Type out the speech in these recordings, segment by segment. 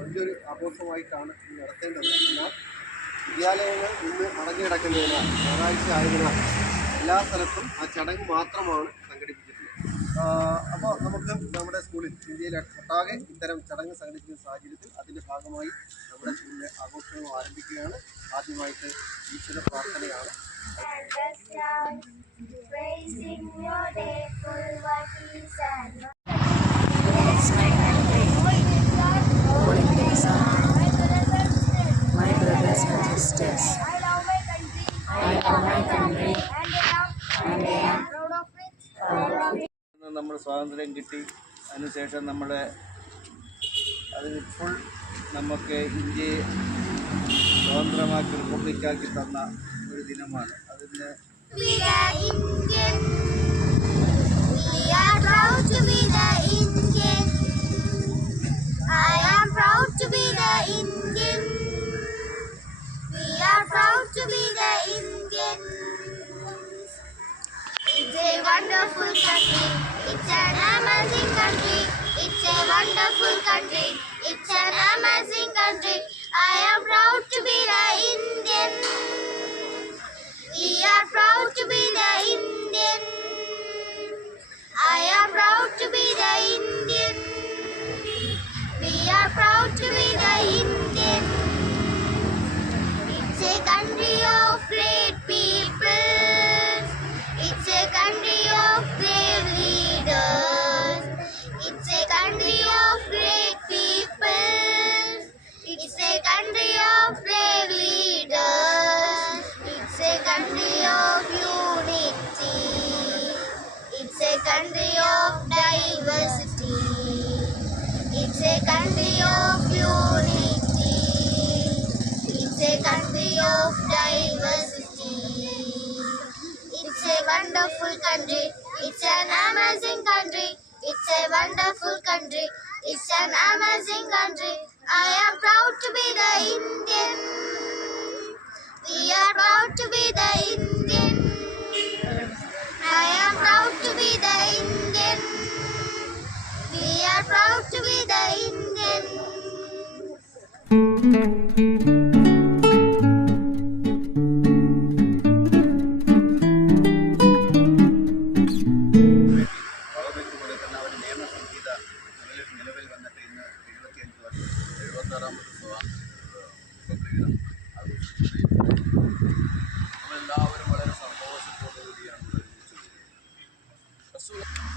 വലിയൊരു ആഘോഷമായിട്ടാണ് നടത്തേണ്ടത്. എന്നാൽ വിദ്യാലയങ്ങൾ ഇന്ന് അടഞ്ഞു കിടക്കുന്നതിനാൽ ഞായറാഴ്ച ആയതിനാൽ എല്ലാ സ്ഥലത്തും ആ ചടങ്ങ് മാത്രമാണ് സംഘടിപ്പിച്ചിട്ടുള്ളത്. അപ്പോൾ നമുക്ക് നമ്മുടെ സ്കൂളിൽ ഇന്ത്യയിൽ ഒട്ടാകെ ഇത്തരം ചടങ്ങ് സംഘടിപ്പിക്കുന്ന സാഹചര്യത്തിൽ അതിൻ്റെ ഭാഗമായി നമ്മുടെ സ്കൂളിലെ ആഘോഷങ്ങൾ ആരംഭിക്കുകയാണ്. ആദ്യമായിട്ട് ഈശ്വര പ്രാർത്ഥനയാണ്. My brothers and sisters, I love my country and I am proud of it. നമ്മൾ സ്വാതന്ത്ര്യം കിട്ടി, അതിനുശേഷം നമ്മളെ അതിന് ഫുൾ നമുക്ക് ഇന്ത്യയെ സ്വതന്ത്രമാക്കി റിപ്പബ്ലിക്കാക്കി തന്ന ഒരു ദിനമാണ്. അതിന് Wonderful country, it's an amazing country. It's a wonderful country, it's an amazing country. I am proud to be the Indian. We are proud to be the Indian. I am proud to be the Indian. We are proud to be the Indian. It's a country of great people. It's a country of brave leaders. It's a country of great people. It's a country of brave leaders. It's a country of unity. It's a country of diversity. It's a country of unity. It's a country of diversity. It's a wonderful country. It's an amazing country. It's a wonderful country. It's an amazing country. I am proud to be the Indian. We are proud to be the Indian. I am proud to be the Indian. We are proud to be the Indian.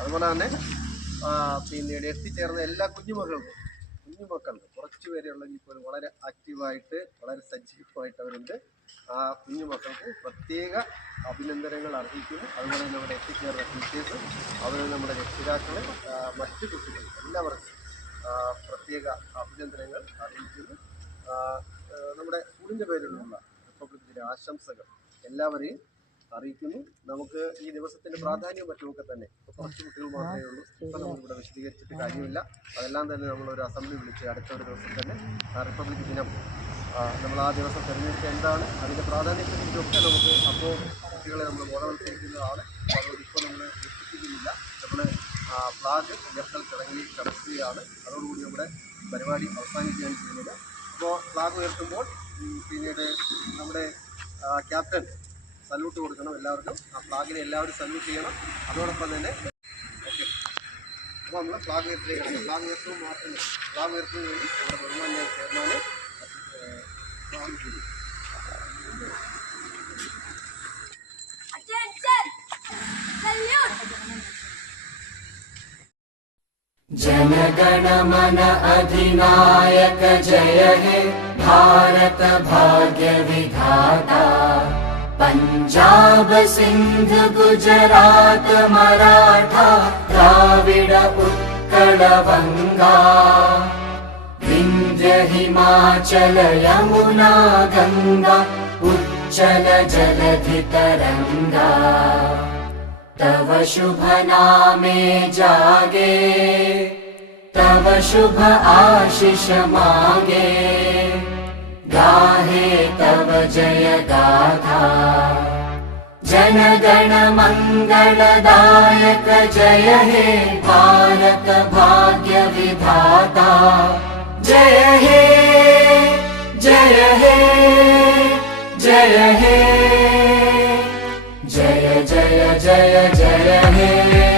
അതുപോലെ തന്നെ പിന്നീട് എത്തിച്ചേർന്ന എല്ലാ കുഞ്ഞുമക്കൾക്ക് കുറച്ച് പേരുള്ളെങ്കിൽ പോലും വളരെ ആക്റ്റീവായിട്ട് വളരെ സജീവമായിട്ട് അവരുണ്ട്. ആ കുഞ്ഞുമക്കൾക്ക് പ്രത്യേക അഭിനന്ദനങ്ങൾ അർഹിക്കുന്നു. അതുപോലെ തന്നെ നമ്മുടെ എത്തിച്ചേർന്ന ടീച്ചേഴ്സ്, അതുപോലെ നമ്മുടെ രക്ഷിതാക്കളെ, മറ്റു കുട്ടികൾ എല്ലാവർക്കും പ്രത്യേക അഭിനന്ദനങ്ങൾ അറിയിക്കുന്നു. നമ്മുടെ സ്കൂളിൻ്റെ പേരിലുള്ള റിപ്പബ്ലിക് ദിന ആശംസകൾ എല്ലാവരെയും അറിയിക്കുന്നു. നമുക്ക് ഈ ദിവസത്തിൻ്റെ പ്രാധാന്യം മറ്റുമൊക്കെ തന്നെ കുറച്ച് കുട്ടികൾ മാത്രമേ ഉള്ളൂ. ഇപ്പം നമ്മളിവിടെ വിശദീകരിച്ചിട്ട് കാര്യമില്ല. അതെല്ലാം തന്നെ നമ്മളൊരു അസംബ്ലി വിളിച്ച് അടുത്ത ഒരു ദിവസം തന്നെ റിപ്പബ്ലിക് ദിനം നമ്മൾ ആ ദിവസം തിരഞ്ഞെടുക്കുക എന്താണ് അതിൻ്റെ പ്രാധാന്യത്തെക്കുറിച്ചൊക്കെ നമുക്ക് അപ്പോൾ കുട്ടികളെ നമ്മൾ ബോധവൽക്കരിക്കുന്നതാണ്. അതുകൊണ്ട് ഇപ്പോൾ നമ്മൾ വിശ്വസിക്കുന്നില്ല. നമ്മൾ ഫ്ലാഗ് ഉയർത്തൽ ചടങ്ങിൽ കടക്കുകയാണ്. അതോടുകൂടി നമ്മുടെ പരിപാടി അവസാനിക്കുകയാണ് ചെയ്യുന്നത്. അപ്പോൾ ഫ്ലാഗ് ഉയർത്തുമ്പോൾ പിന്നീട് നമ്മുടെ ക്യാപ്റ്റൻ സല്യൂട്ട് കൊടുക്കണം എല്ലാവർക്കും. ആ ഫ്ലാഗിനെ എല്ലാവരും സല്യൂട്ട് ചെയ്യണം. അതോടൊപ്പം തന്നെ ഓക്കെ. അപ്പോൾ നമ്മൾ ഫ്ലാഗ് ഉയർത്തിലേക്ക് ഫ്ലാഗ് ഉയർത്തുമ്പോൾ മാത്രമേ ഫ്ലാഗ് ഉയർത്തുന്നതിന് വേണ്ടി നമ്മുടെ ബഹുമാന്യ ചെയർമാനെ जनगण मन अधिनायक जय हे भारत भाग्य विधाता। पंजाब सिंध गुजरात मराठा द्राविड उत्कल बंगा विंध्य हिमाचल यमुना गंगा चञ्चल जलधितरङ्गा तव शुभ नामे जागे तव शुभ आशीष मागे गाहे तव जय गाथा जनगण मंगलदायक जय हे भारत भाग्य विधाता जय हे जय हे जय हे जय जय जय जय हे।